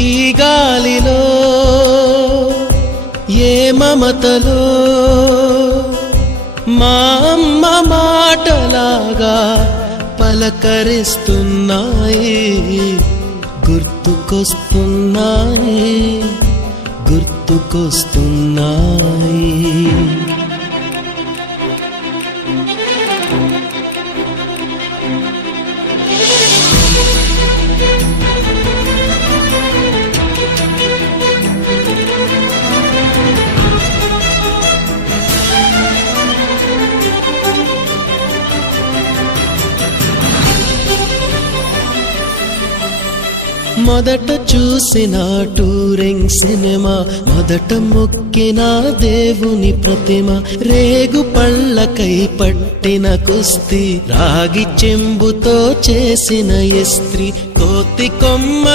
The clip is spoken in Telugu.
ఈ గాలిలో ఏ మమతలో మా అమ్మ మాటలాగా పలకరిస్తున్నాయి, గుర్తుకొస్తున్నాయి, గుర్తుకొస్తున్నాయి. మొదట చూసిన టూరింగ్ సినిమా, మొదట మొక్కిన దేవుని ప్రతిమ, రేగు పళ్ళకై పట్టిన కుస్తీ, రాగి చెంబుతో చేసిన ఇస్త్రీ, కోతి కొమ్మ